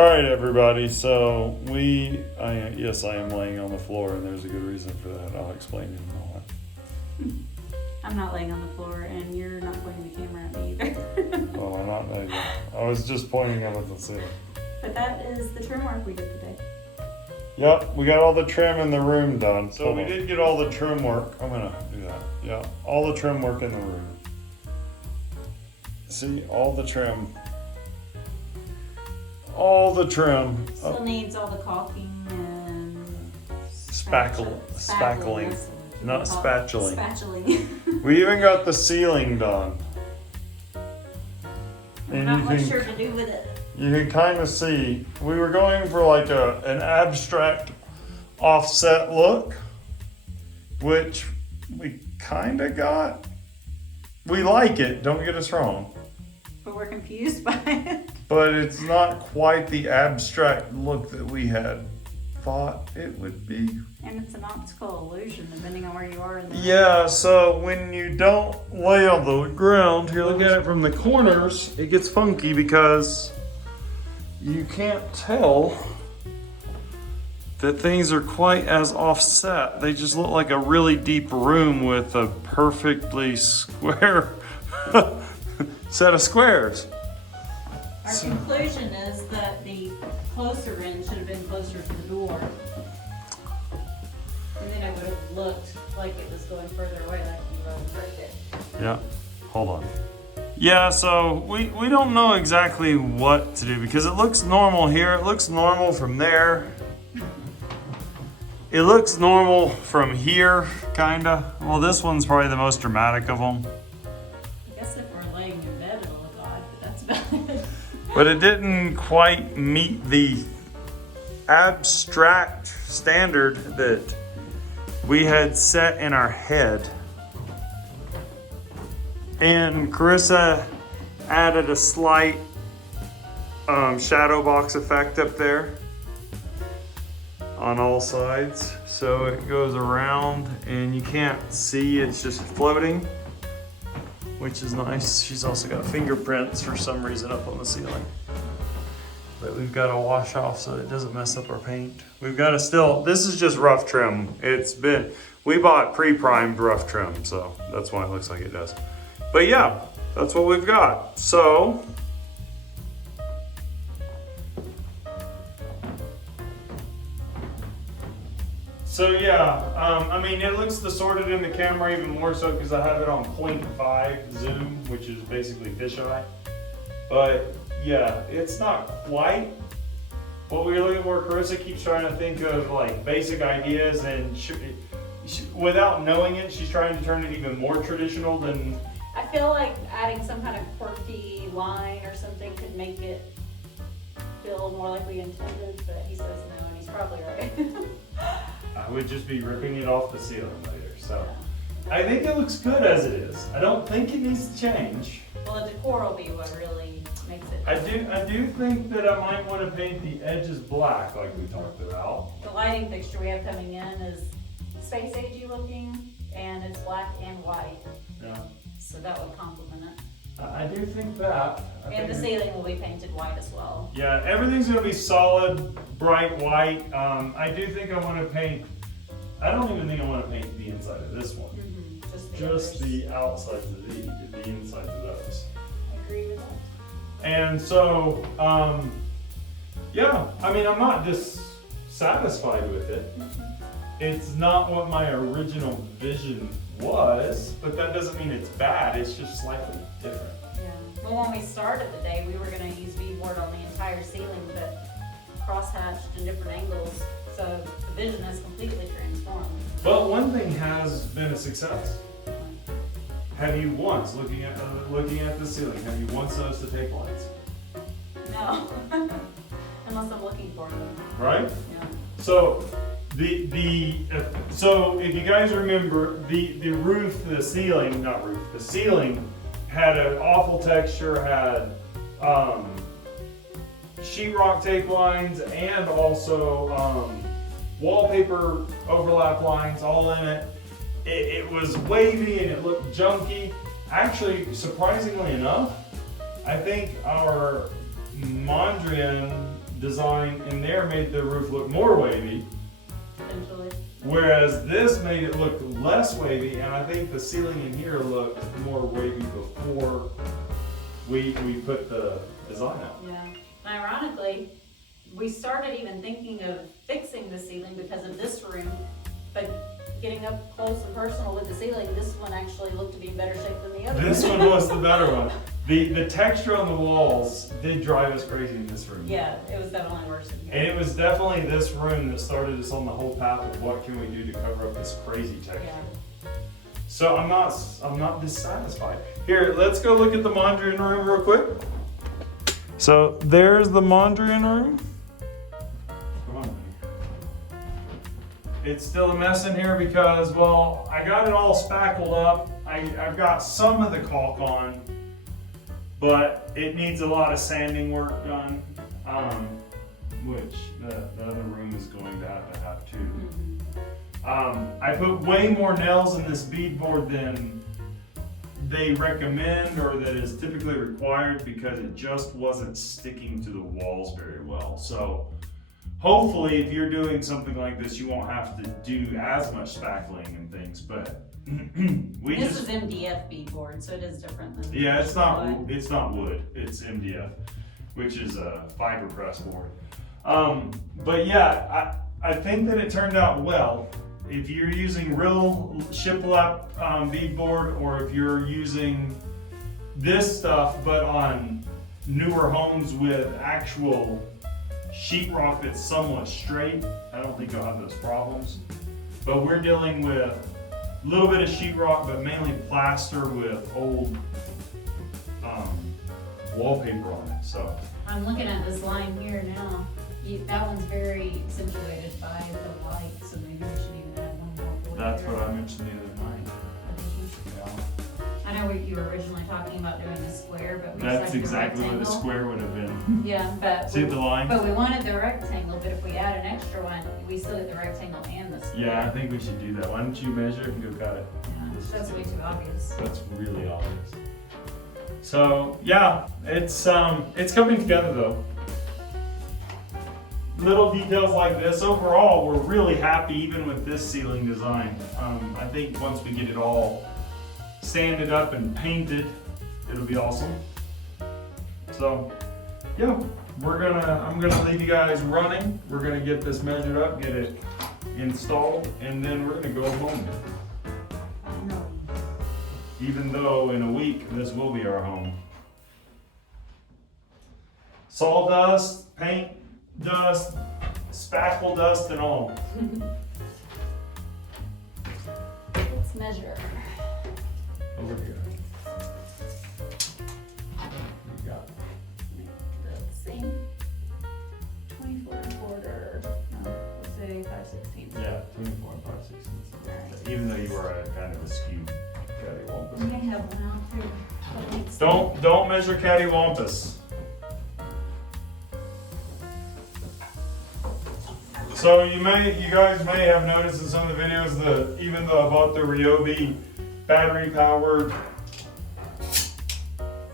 All right, everybody. So yes, I am laying on the floor, and there's a good reason for that. I'll explain in a moment. I'm not laying on the floor, and you're not pointing the camera at me either. Oh, I'm not laying. I was just pointing up at the ceiling. But that is the trim work we did today. Yep, we got all the trim in the room done. So we did get all the trim work. I'm gonna do that. Yeah, all the trim work in the room. See, all the trim. All the trim. Still needs all the caulking and spackling. Not spatuling. Spatuling. We even got the ceiling done. I'm not much sure to do with it. You can kind of see, we were going for like an abstract offset look, which we kind of got. We like it, don't get us wrong. But we're confused by it. But it's not quite the abstract look that we had thought it would be. And it's an optical illusion depending on where you are in the Yeah, so when you don't lay on the ground, here, look at it from the corners, it gets funky because you can't tell that things are quite as offset. They just look like a really deep room with a perfectly square set of squares. Our conclusion is that the closer end should have been closer to the door. And then it would have looked like it was going further away, like you were right there. Yeah, hold on. Yeah, so we don't know exactly what to do because it looks normal here. It looks normal from there. It looks normal from here, kinda. Well, this one's probably the most dramatic of them. I guess if we're laying in bed, it'll look odd, but that's about it. But it didn't quite meet the abstract standard that we had set in our head. And Carissa added a slight shadow box effect up there on all sides. So it goes around and you can't see, it's just floating, which is nice. She's also got fingerprints for some reason up on the ceiling. But we've got to wash off so it doesn't mess up our paint. We've got to this is just rough trim. We bought pre-primed rough trim, so that's why it looks like it does. But yeah, that's what we've got. So, yeah, I mean, it looks distorted in the camera even more so because I have it on 0.5 zoom, which is basically fisheye. But yeah, it's not quite what we're looking for. Carissa keeps trying to think of like basic ideas, and without knowing it, she's trying to turn it even more traditional than. I feel like adding some kind of quirky line or something could make it feel more like we intended, but he says no, and he's probably right. I would just be ripping it off the ceiling later, so. I think it looks good as it is. I don't think it needs to change. Well, the decor will be what really makes it. I do think that I might want to paint the edges black like we talked about. The lighting fixture we have coming in is space agey looking, and it's black and white. Yeah. So that would complement it. I do think that. And the ceiling will be painted white as well. Yeah, everything's gonna be solid, bright white. I do think I want to paint. I don't even think I want to paint the inside of this one. Just the outsides of the insides of those. I agree with that. And so, yeah, I mean, I'm not dissatisfied with it. It's not what my original vision was, but that doesn't mean it's bad. It's just slightly different. Yeah. Well, when we started the day, we were going to use beadboard on the entire ceiling, but crosshatched in different angles, so the vision has completely transformed. But one thing has been a success. Have you once, looking at the ceiling, have you once noticed the tape lines? No, unless I'm looking for them. Right? Yeah. So so if you guys remember, the roof, the ceiling had an awful texture, had sheetrock tape lines and also wallpaper overlap lines all in it. It was wavy and it looked junky. Actually, surprisingly enough, I think our Mondrian design in there made the roof look more wavy, Potentially. whereas this made it look less wavy, and I think the ceiling in here looked more wavy before we put the design out. Yeah. And ironically, we started even thinking of fixing the ceiling because of this room, but getting up close and personal with the ceiling, this one actually looked to be in better shape than the other. This one was the better one. The texture on the walls did drive us crazy in this room. Yeah, it was definitely worse in here. And it was definitely this room that started us on the whole path of what can we do to cover up this crazy texture. Yeah. So I'm not dissatisfied. Here, let's go look at the laundry room real quick. So there's the laundry room. Come on. It's still a mess in here because, well, I got it all spackled up. I've got some of the caulk on, but it needs a lot of sanding work done, which the other room is going to have too. I put way more nails in this beadboard than they recommend or that is typically required because it just wasn't sticking to the walls very well. So hopefully if you're doing something like this, you won't have to do as much spackling and things, but This is MDF beadboard, so it is different than. Yeah, it's not wood, it's MDF, which is a fiber press board. But yeah, I think that it turned out well. If you're using real shiplap beadboard, or if you're using this stuff but on newer homes with actual sheetrock that's somewhat straight, I don't think you'll have those problems. But we're dealing with a little bit of sheetrock, but mainly plaster with old wallpaper on it. So I'm looking at this line here now. That one's very accentuated by the light, so maybe we should even add one more board. that's there. what I mentioned the other night. I think you should. Yeah. I know you were originally talking about doing a square, but we That's decided exactly what the rectangle. square would have been. Yeah, but See the line? but we wanted the rectangle, but if we add an extra one, we still get the rectangle and the square. Yeah, I think we should do that. Why don't you measure it and go cut it? Yeah, that's way too obvious. That's really obvious. So yeah, it's coming together though. Little details like this. Overall, we're really happy even with this ceiling design. I think once we get it all sanded up and painted, it'll be awesome. So yeah, I'm gonna leave you guys running. We're gonna get this measured up, get it installed, and then we're gonna go home. No. Even though in a week this will be our home. Sawdust, paint dust, spackle dust, and all. Let's measure. Over here. You got The same. 24 1/4. No, let's say 5/16. yeah, 24 and 5/16. Even though you are a kind of a skew cattywampus. We may have one out too. But let's- Don't measure cattywampus. So you guys may have noticed in some of the videos that even though I bought the Ryobi battery powered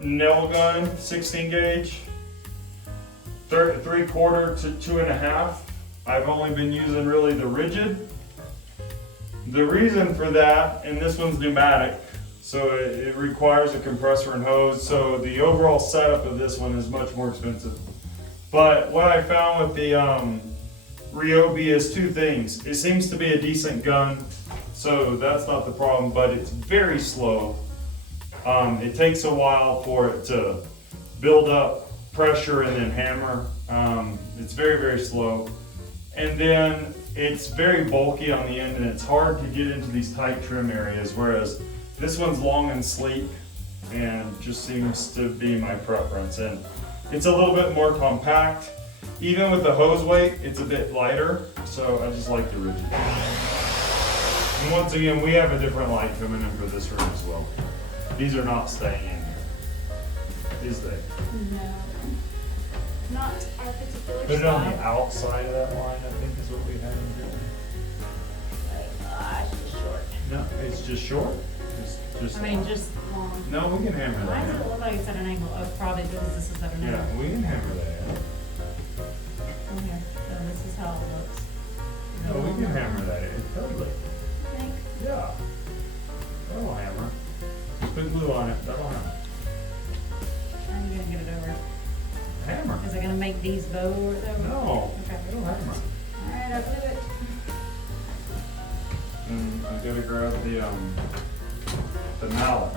nail gun, 16 gauge, 3/4 to 2.5, I've only been using really the rigid. The reason for that, and this one's pneumatic, so it requires a compressor and hose, so the overall setup of this one is much more expensive. But what I found with the Ryobi is two things. It seems to be a decent gun, so that's not the problem, but it's very slow. It takes a while for it to build up pressure and then hammer. It's very, very slow. And then it's very bulky on the end and it's hard to get into these tight trim areas, whereas this one's long and sleek and just seems to be my preference. And it's a little bit more compact. Even with the hose weight, it's a bit lighter, so I just like the rigid. And once again, we have a different light coming in for this room as well. These are not staying in here, is they? No. Not our particular Put it on the style. outside of that line, I think is what we had in here. It's just short. No, it's just short? Just I mean, just long. no, we can hammer Why that does it in. look like it's at an angle? Oh, probably because this is at an angle. Yeah, we can hammer that in. how it looks. No, we can hammer that in, totally. I think. Yeah. That'll hammer. Just put glue on it, that'll hammer. I'm gonna get it over. Hammer. Is it gonna make these bow or whatever? No, Okay. it'll hammer. Alright, I'll do it. And I gotta grab the mallet.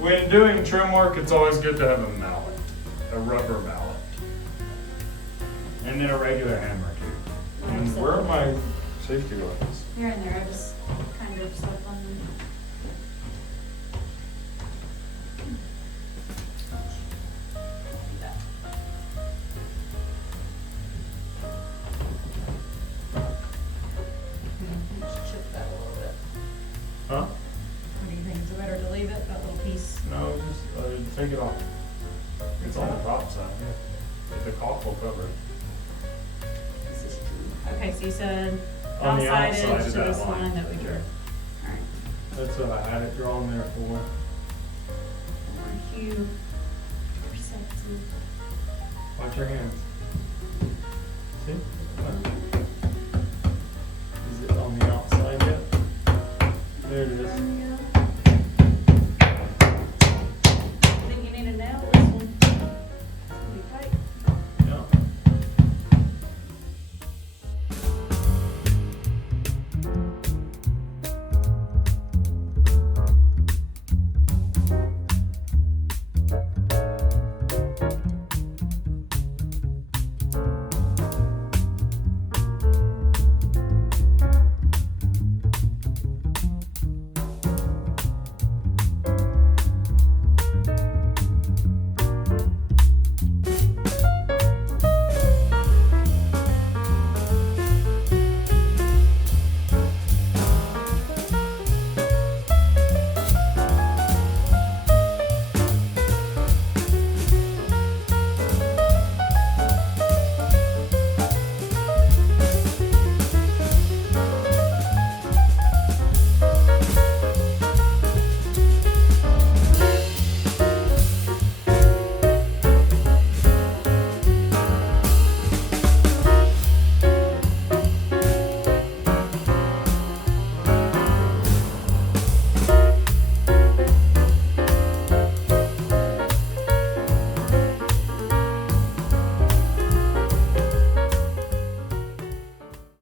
When doing trim work, it's always good to have a mallet, a rubber mallet. And then a regular hammer too. And where are my safety glasses? Here and there, I just kind of stuff on them. Chip that a little bit. Huh? What do you think? Is it better to leave it, that little piece? No, just take it off. It's on the top side, yeah. The caulk will cover it. This is true. Okay, so you said On the outside outside edge of to that this line. line that we drew. Yeah. Alright. That's what I had it drawn there for. Cue. Perceptive. Watch your hands. See? Is it on the outside yet? There it is.